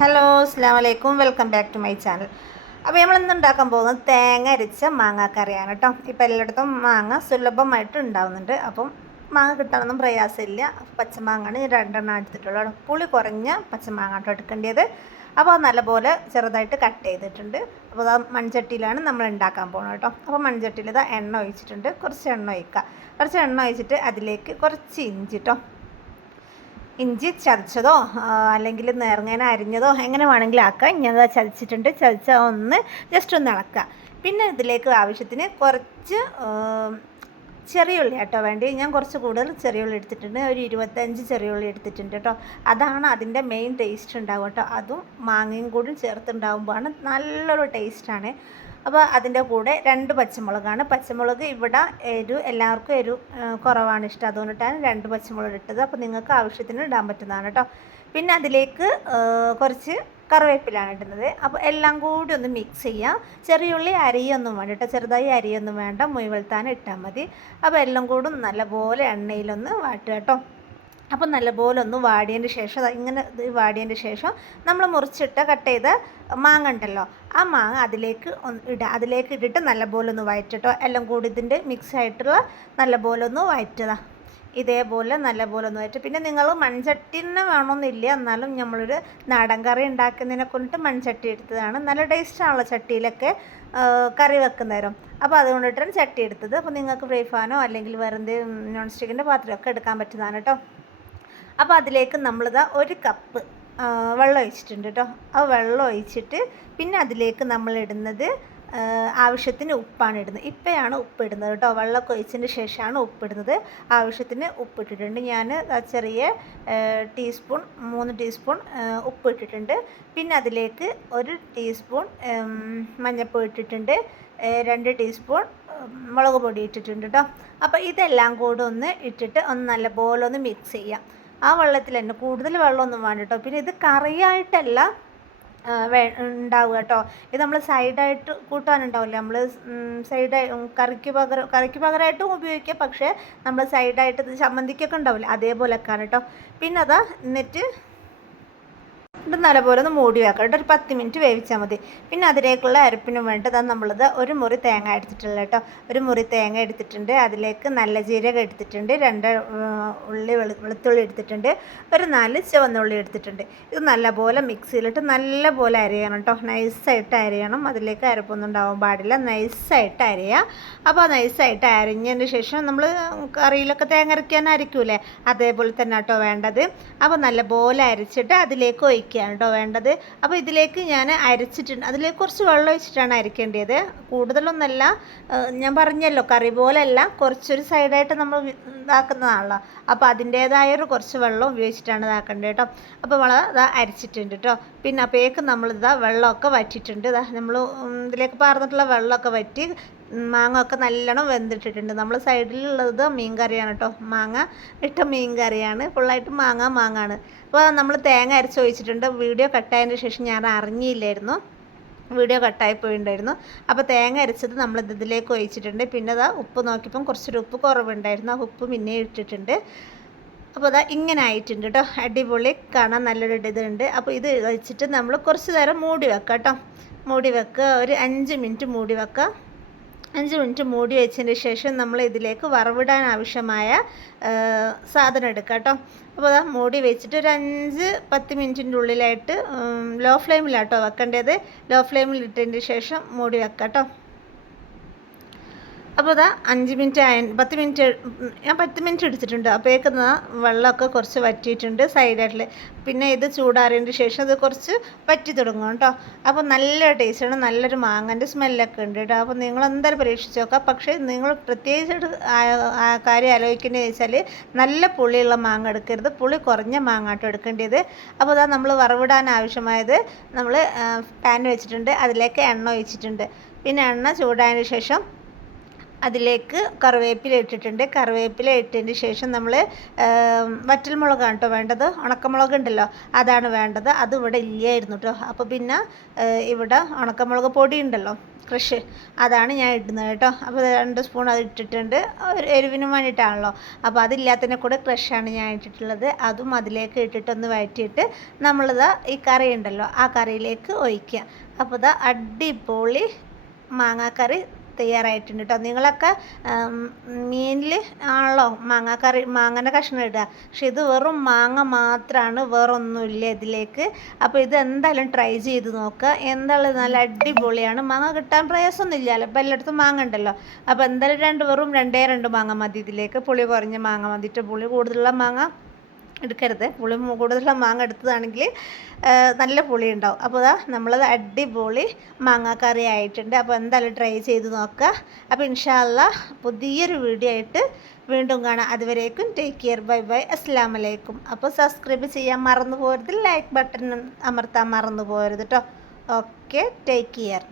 Hello അസ്സാം വലൈക്കും welcome back to my channel അപ്പോൾ നമ്മൾ ഇന്ന് ഉണ്ടാക്കാൻ പോകുന്നത് തേങ്ങ അരിച്ച മാങ്ങാക്കറിയാണ് കേട്ടോ ഇപ്പോൾ എല്ലായിടത്തും മാങ്ങ സുലഭമായിട്ട് ഉണ്ടാവുന്നുണ്ട്. അപ്പം മാങ്ങ കിട്ടാനൊന്നും പ്രയാസമില്ല. പച്ചമാങ്ങാണ് ഞാൻ രണ്ടെണ്ണം എടുത്തിട്ടുള്ളത് പുളി കുറഞ്ഞ പച്ചമാങ്ങ കേട്ടോ എടുക്കേണ്ടത്. അപ്പോൾ അത് നല്ലപോലെ ചെറുതായിട്ട് കട്ട് ചെയ്തിട്ടുണ്ട്. അപ്പോൾ അത് മൺചട്ടിയിലാണ് നമ്മൾ ഉണ്ടാക്കാൻ പോകുന്നത് കേട്ടോ അപ്പോൾ മൺചട്ടിയിൽ ഇതാ എണ്ണ ഒഴിച്ചിട്ടുണ്ട്. കുറച്ച് എണ്ണ ഒഴിക്കുക കുറച്ച് എണ്ണ ഒഴിച്ചിട്ട് അതിലേക്ക് കുറച്ച് ഇഞ്ചി കേട്ടോ ഇഞ്ചി ചതച്ചതോ അല്ലെങ്കിൽ നേർങ്ങനെ അരിഞ്ഞതോ എങ്ങനെ വേണമെങ്കിലും ആക്കാം. ഇങ്ങനെ ചതച്ചിട്ടുണ്ട്. ചതച്ച ഒന്ന് ജസ്റ്റ് ഒന്ന് ഇളക്കുക. പിന്നെ ഇതിലേക്ക് ആവശ്യത്തിന് കുറച്ച് ചെറിയ ഉള്ളി കേട്ടോ വേണ്ടി ഞാൻ കുറച്ച് കൂടുതൽ ചെറിയ ഉള്ളി എടുത്തിട്ടുണ്ട്. ഒരു ഇരുപത്തഞ്ച് ചെറിയ ഉള്ളി എടുത്തിട്ടുണ്ട് കേട്ടോ. അതാണ് അതിന്റെ മെയിൻ ടേസ്റ്റ് ഉണ്ടാവും കേട്ടോ. അതും മാങ്ങയും കൂടി ചേർത്തുണ്ടാകുമ്പോഴാണ് നല്ലൊരു ടേസ്റ്റാണ് അപ്പോൾ അതിന്റെ കൂടെ രണ്ട് പച്ചമുളകാണ്. പച്ചമുളക് ഇവിടെ എരു എല്ലാവർക്കും എരു കുറവാണ് ഇഷ്ടം. അതുകൊണ്ടിട്ടാണ് രണ്ട് പച്ചമുളക് ഇട്ടത്. അപ്പോൾ നിങ്ങൾക്ക് ആവശ്യത്തിന് ഇടാൻ പറ്റുന്നതാണ് കേട്ടോ പിന്നെ അതിലേക്ക് കുറച്ച് കറിവേപ്പിലാണ് ഇടുന്നത്. അപ്പോൾ എല്ലാം കൂടി ഒന്ന് മിക്സ് ചെയ്യുക ചെറിയുള്ളി അരിയൊന്നും വേണ്ട കേട്ടോ ചെറുതായി അരിയൊന്നും വേണ്ട. മുയവൽത്താൻ ഇട്ടാൽ മതി. അപ്പോൾ എല്ലാം കൂടും നല്ലപോലെ എണ്ണയിലൊന്ന് വാട്ടുക കേട്ടോ അപ്പം നല്ലപോലെ ഒന്ന് വാടിയതിന്റെ ശേഷം ഇങ്ങനെ വാടിയതിന്റെ ശേഷം നമ്മൾ മുറിച്ചിട്ട് കട്ട് ചെയ്ത മാങ്ങ ഉണ്ടല്ലോ ആ മാങ്ങ അതിലേക്ക് ഒന്ന് ഇടുക അതിലേക്ക് ഇട്ടിട്ട് നല്ലപോലെ ഒന്ന് വയറ്റിട്ടോ. എല്ലാം കൂടി ഇതിന്റെ മിക്സ് ആയിട്ടുള്ള നല്ലപോലെ ഒന്ന് വയറ്റുക ഇതേപോലെ നല്ലപോലെ ഒന്ന് വയറ്റും. പിന്നെ നിങ്ങൾ മൺചട്ടി തന്നെ വേണമെന്നില്ല എന്നാലും നമ്മളൊരു നാടൻ കറി ഉണ്ടാക്കുന്നതിനെ കൊണ്ടിട്ട് മൺചട്ടി എടുത്തതാണ്. നല്ല ടേസ്റ്റാണല്ലോ ചട്ടിയിലൊക്കെ കറി വെക്കുന്നേരം. അപ്പോൾ അതുകൊണ്ടിട്ടാണ് ചട്ടി എടുത്തത്. അപ്പോൾ നിങ്ങൾക്ക് ഫ്രൈ ഫാനോ അല്ലെങ്കിൽ വേറെ നോൺ സ്റ്റിക്കിന്റെ പാത്രമൊക്കെ എടുക്കാൻ പറ്റുന്നതാണ് കേട്ടോ അപ്പോൾ അതിലേക്ക് നമ്മളിതാ ഒരു കപ്പ് വെള്ളം ഒഴിച്ചിട്ടുണ്ട് കേട്ടോ. ആ വെള്ളം ഒഴിച്ചിട്ട് പിന്നെ അതിലേക്ക് നമ്മൾ ഇടുന്നത് ആവശ്യത്തിന് ഉപ്പാണ് ഇടുന്നത്. ഇപ്പോഴാണ് ഉപ്പ് ഇടുന്നത് കേട്ടോ. വെള്ളമൊക്കെ ഒഴിച്ചതിന് ശേഷമാണ് ഉപ്പിടുന്നത് ആവശ്യത്തിന് ഉപ്പ് ഇട്ടിട്ടുണ്ട്. ഞാൻ ചെറിയ ടീസ്പൂൺ മൂന്ന് ടീസ്പൂൺ ഉപ്പിട്ടിട്ടുണ്ട് പിന്നെ അതിലേക്ക് ഒരു ടീസ്പൂൺ മഞ്ഞൾപ്പൊടി ഇട്ടിട്ടുണ്ട്. രണ്ട് ടീസ്പൂൺ മുളക് പൊടി ഇട്ടിട്ടുണ്ട് കേട്ടോ. അപ്പോൾ ഇതെല്ലാം കൂടെ ഒന്ന് ഇട്ടിട്ട് ഒന്ന് നല്ലപോലെ ഒന്ന് മിക്സ് ചെയ്യാം. ആ വെള്ളത്തിൽ തന്നെ കൂടുതൽ വെള്ളമൊന്നും വേണ്ട കേട്ടോ. പിന്നെ ഇത് കറിയായിട്ടല്ല വേ ഉണ്ടാവുക കേട്ടോ. ഇത് നമ്മൾ സൈഡായിട്ട് കൂട്ടാനുണ്ടാവില്ല? നമ്മൾ സൈഡ് കറിക്ക് പകരം കറിക്ക് പകരമായിട്ടും ഉപയോഗിക്കുക പക്ഷേ നമ്മൾ സൈഡായിട്ട് ചമ്മന്തിക്കൊക്കെ ഉണ്ടാവില്ല? അതേപോലെയൊക്കെയാണ് കേട്ടോ. പിന്നെ അതാ എന്നിട്ട് ഇത് നല്ലപോലെ ഒന്ന് മൂടി വെക്കാം കേട്ടോ ഒരു പത്ത് മിനിറ്റ് വേവിച്ചാൽ മതി. പിന്നെ അതിലേക്കുള്ള അരപ്പിന് വേണ്ടത് നമ്മളത് ഒരു മുറി തേങ്ങ എടുത്തിട്ടുള്ള കേട്ടോ. ഒരു മുറി തേങ്ങ എടുത്തിട്ടുണ്ട്. അതിലേക്ക് നല്ല ജീരകം എടുത്തിട്ടുണ്ട്. രണ്ട് ഉള്ളി വെളുത്തുള്ളി എടുത്തിട്ടുണ്ട്. ഒരു നാല് ചുവന്നുള്ളി എടുത്തിട്ടുണ്ട്. ഇത് നല്ലപോലെ മിക്സിയിലിട്ട് നല്ലപോലെ അരയണം കേട്ടോ. നൈസായിട്ട് അരയണം. അതിലേക്ക് അരപ്പൊന്നും ഉണ്ടാവാൻ പാടില്ല. നൈസായിട്ട് അരയുക അപ്പോൾ നൈസായിട്ട് അരിഞ്ഞതിന് ശേഷം നമ്മൾ കറിയിലൊക്കെ തേങ്ങ അരയ്ക്കാൻ അരയ്ക്കൂലേ അതേപോലെ തന്നെ കേട്ടോ വേണ്ടത്. അപ്പോൾ നല്ലപോലെ അരച്ചിട്ട് അതിലേക്ക് ഒഴിക്കുകയാണ് കേട്ടോ വേണ്ടത്. അപ്പോൾ ഇതിലേക്ക് ഞാൻ അരച്ചിട്ടുണ്ട്. അതിലേക്ക് കുറച്ച് വെള്ളം ഒഴിച്ചിട്ടാണ് അരിക്കേണ്ടത് കൂടുതലൊന്നല്ല ഞാൻ പറഞ്ഞല്ലോ കറി പോലെയല്ല കുറച്ചൊരു സൈഡായിട്ട് നമ്മൾ ഇതാക്കുന്നതാണല്ലോ. അപ്പോൾ അതിന്റേതായ ഒരു കുറച്ച് വെള്ളം ഉപയോഗിച്ചിട്ടാണ് ഇതാക്കേണ്ടത് കേട്ടോ. അപ്പോൾ നമ്മൾ ഇതാ അരച്ചിട്ടുണ്ട് കേട്ടോ. പിന്നെ അപ്പോഴേക്ക് നമ്മളിതാ വെള്ളമൊക്കെ വറ്റിയിട്ടുണ്ട്. ഇതാ നമ്മൾ ഇതിലേക്ക് പാർന്നിട്ടുള്ള വെള്ളമൊക്കെ വറ്റി മാങ്ങ ഒക്കെ നല്ലോണം വെന്തിട്ടിട്ടുണ്ട്. നമ്മൾ സൈഡിലുള്ളത് മീൻ കറിയാണ് കേട്ടോ മാങ്ങ ഇട്ട മീൻ കറിയാണ് ഫുള്ളായിട്ട് മാങ്ങ മാങ്ങാണ്. അപ്പോൾ നമ്മൾ തേങ്ങ അരച്ച് ഒഴിച്ചിട്ടുണ്ട്. വീഡിയോ കട്ടായതിന് ശേഷം ഞാൻ അറിഞ്ഞില്ലായിരുന്നു. വീഡിയോ കട്ടായി പോയിണ്ടായിരുന്നു. അപ്പോൾ തേങ്ങ അരച്ചത് നമ്മൾ ഇതിലേക്ക് ഒഴിച്ചിട്ടുണ്ട്. പിന്നെ അതാ ഉപ്പ് നോക്കിയപ്പം കുറച്ചൊരു ഉപ്പ് കുറവുണ്ടായിരുന്നു. ആ ഉപ്പ് പിന്നെ ഇട്ടിട്ടുണ്ട്. അപ്പോൾ അതാ ഇങ്ങനെ ആയിട്ടുണ്ട് കേട്ടോ അടിപൊളി. കാണാൻ നല്ലൊരു ഇതുണ്ട്. അപ്പോൾ ഇത് വെച്ചിട്ട് നമ്മൾ കുറച്ച് നേരം മൂടി വെക്കാം കേട്ടോ മൂടി വെക്കുക ഒരു അഞ്ച് മിനിറ്റ് മൂടി വെക്കുക അഞ്ച് മിനിറ്റ് മൂടി വെച്ചതിന് ശേഷം നമ്മൾ ഇതിലേക്ക് വറവിടാൻ ആവശ്യമായ സാധനം എടുക്കുക കേട്ടോ. അപ്പോൾ അതാ മൂടി വെച്ചിട്ട് ഒരു അഞ്ച് പത്ത് മിനിറ്റിന്റെ ഉള്ളിലായിട്ട് ലോ ഫ്ലെയിമിലാട്ടോ വെക്കേണ്ടത്. ലോ ഫ്ലെയിമിൽ ഇട്ടതിന് ശേഷം മൂടി വെക്കാം കേട്ടോ. അപ്പോൾ അതാ അഞ്ച് മിനിറ്റ് ആയ പത്ത് മിനിറ്റ് ഞാൻ പത്ത് മിനിറ്റ് എടുത്തിട്ടുണ്ട്. ദാ വെള്ളമൊക്കെ കുറച്ച് വറ്റിയിട്ടുണ്ട് സൈഡായിട്ട് പിന്നെ ഇത് ചൂടാറിയതിന്റെ ശേഷം അത് കുറച്ച് വറ്റി തുടങ്ങും കേട്ടോ. അപ്പോൾ നല്ല ടേസ്റ്റാണ്. നല്ലൊരു മാങ്ങന്റെ സ്മെല്ലൊക്കെ ഉണ്ട് കേട്ടോ. അപ്പോൾ നിങ്ങൾ എന്തായാലും പരീക്ഷിച്ച് നോക്കാം. പക്ഷേ നിങ്ങൾ പ്രത്യേകിച്ചിട്ട് കാര്യം ആലോചിക്കുന്നത് വെച്ചാൽ നല്ല പുളിയുള്ള മാങ്ങ എടുക്കരുത്. പുളി കുറഞ്ഞ മാങ്ങ കേട്ടോ എടുക്കേണ്ടത്. അപ്പോൾ അതാ നമ്മൾ വറവിടാൻ ആവശ്യമായത് നമ്മൾ പാൻ വെച്ചിട്ടുണ്ട്. അതിലേക്ക് എണ്ണ ഒഴിച്ചിട്ടുണ്ട്. പിന്നെ എണ്ണ ചൂടായതിന് ശേഷം അതിലേക്ക് കറിവേപ്പില ഇട്ടിട്ടുണ്ട്. കറിവേപ്പില ഇട്ടതിന് ശേഷം നമ്മൾ വറ്റൽമുളകാണ് കേട്ടോ വേണ്ടത്. ഉണക്കമുളക് ഉണ്ടല്ലോ അതാണ് വേണ്ടത്. അത് ഇവിടെ ഇല്ലായിരുന്നു കേട്ടോ അപ്പോൾ പിന്നെ ഇവിടെ ഉണക്കമുളക് പൊടി ഉണ്ടല്ലോ ക്രഷ് അതാണ് ഞാൻ ഇടുന്നത് കേട്ടോ അപ്പോൾ രണ്ട് സ്പൂൺ അത് ഇട്ടിട്ടുണ്ട്. ഒരു എരിവിന് വേണ്ടിയിട്ടാണല്ലോ. അപ്പോൾ അതില്ലാത്തതിനെ കൂടെ ക്രഷാണ് ഞാൻ ഇട്ടിട്ടുള്ളത്. അതും അതിലേക്ക് ഇട്ടിട്ടൊന്ന് വഴറ്റിയിട്ട് നമ്മളിതാ ഈ കറി ഉണ്ടല്ലോ ആ കറിയിലേക്ക് ഒഴിക്കുക. അപ്പോൾ ഇതാ അടിപൊളി മാങ്ങാക്കറി തയ്യാറായിട്ടുണ്ട് കേട്ടോ നിങ്ങളൊക്കെ മീനിൽ ആണല്ലോ മാങ്ങാക്കറി മാങ്ങന്റെ കഷ്ണം ഇടുക. പക്ഷെ ഇത് വെറും മാങ്ങ മാത്രമാണ് വേറൊന്നുമില്ല ഇതിലേക്ക്. അപ്പോൾ ഇത് എന്തായാലും ട്രൈ ചെയ്ത് നോക്കുക. എന്തായാലും നല്ല അടിപൊളിയാണ്. മാങ്ങ കിട്ടാൻ പ്രയാസമൊന്നുമില്ലല്ലോ അപ്പോൾ എല്ലായിടത്തും മാങ്ങ ഉണ്ടല്ലോ. അപ്പോൾ എന്തായാലും രണ്ട് വെറും രണ്ടേ രണ്ട് മാങ്ങ മതി ഇതിലേക്ക്. പുളി കുറഞ്ഞ മാങ്ങ മതിയിട്ട് പുളി കൂടുതലുള്ള മാങ്ങ. എടുക്കരുത്. പുളി കൂടുതലുള്ള മാങ്ങ എടുത്തതാണെങ്കിൽ നല്ല പുളി ഉണ്ടാവും അപ്പോൾ ഇതാ നമ്മളത് അടിപൊളി മാങ്ങാക്കറി ആയിട്ടുണ്ട്. അപ്പോൾ എന്തായാലും ട്രൈ ചെയ്ത് നോക്കുക. അപ്പോൾ ഇൻഷാല്ല പുതിയൊരു വീഡിയോ ആയിട്ട് വീണ്ടും കാണാം. അതുവരേക്കും ടേക്ക് കെയർ ബൈ ബൈ അസ്സാം വലൈക്കും അപ്പോൾ സബ്സ്ക്രൈബ് ചെയ്യാൻ മറന്നു പോകരുത് ലൈക്ക് ബട്ടൺ അമർത്താൻ മറന്നു പോകരുത് കേട്ടോ ഓക്കെ ടേക്ക് കെയർ